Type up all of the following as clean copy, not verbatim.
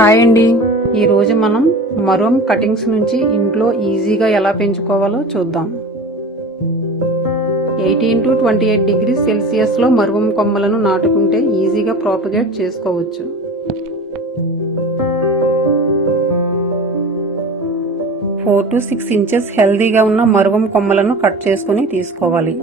Hi అండి, ఈరోజు మనం మరం కటింగ్స్ నుంచి ఇంట్లో ఈజీగా ఎలా పెంచుకోవాలో చూద్దాం. 18 to 28 degrees సెల్సియస్లో మరువం కొమ్మలను నాటుకుంటే ఈజీగా ప్రాపగేట్ చేసుకోవచ్చు. 4 to 6 inches హెల్దీగా ఉన్న మరువం కొమ్మలను కట్ చేసుకుని తీసుకోవాలి.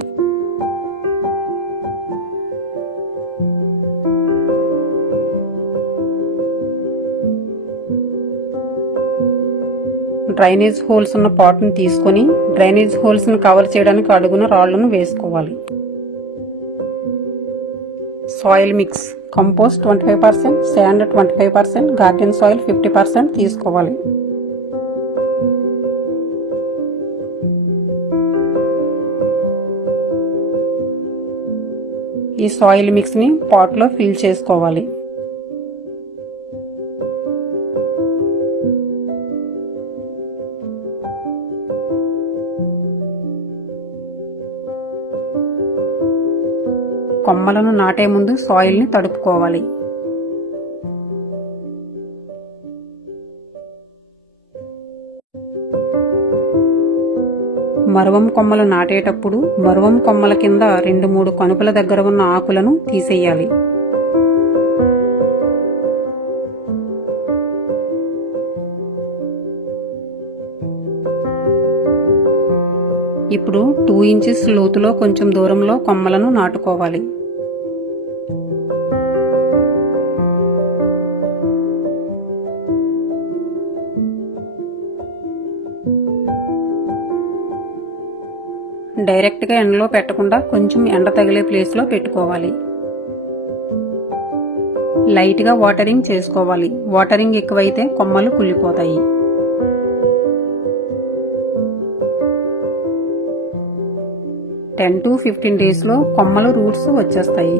డ్రైనేజ్ హోల్స్ ఉన్న పాట్ను తీసుకొని డ్రైనేజ్ హోల్స్ను కవర్ చేయడానికి అడుగున రాళ్లను వేసుకోవాలి. Soil mix compost 25%, sand 25%, garden soil 50% తీసుకోవాలి. ఈ సాయిల్ మిక్స్ని పాట్లో ఫిల్ చేసుకోవాలి. కొమ్మలను నాటే ముందు సాయిల్ని తడుపుకోవాలి. మరువం కొమ్మలు నాటేటప్పుడు మరువం కొమ్మల కింద 2-3 కనుపుల దగ్గర ఉన్న ఆకులను తీసేయాలి. ఇప్పుడు 2 inches లోతులో కొంచెం దూరంలో కొమ్మలను నాటుకోవాలి. డైరెక్ట్గా ఎండలో పెట్టకుండా కొంచెం ఎండ తగిలే ప్లేస్లో పెట్టుకోవాలి. లైట్గా వాటరింగ్ చేసుకోవాలి. వాటరింగ్ ఎక్కువైతే కొమ్మలు కుళ్ళిపోతాయి. $10 to 15 డేస్లో కొమ్మలు రూట్స్ వచ్చేస్తాయి.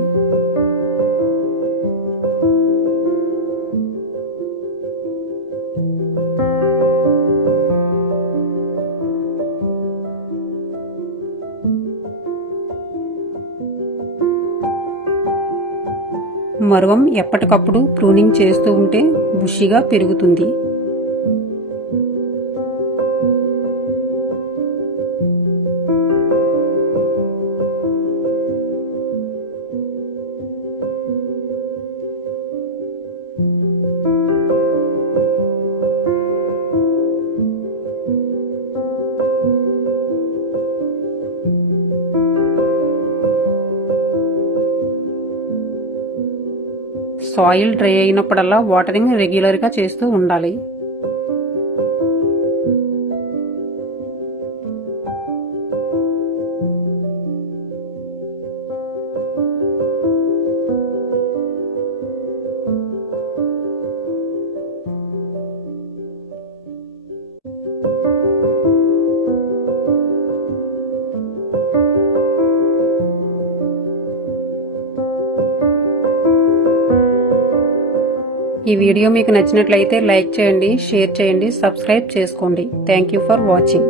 మరువం ఎప్పటికప్పుడు ప్రూనింగ్ చేస్తూ ఉంటే బుషిగా పెరుగుతుంది. సాయిల్ డ్రై అయినప్పుడల్లా వాటరింగ్ రెగ్యులర్గా చేస్తూ ఉండాలి. ఈ వీడియో మీకు నచ్చినట్లయితే లైక్ చేయండి, షేర్ చేయండి, సబ్స్క్రైబ్ చేసుకోండి. Thank you for watching.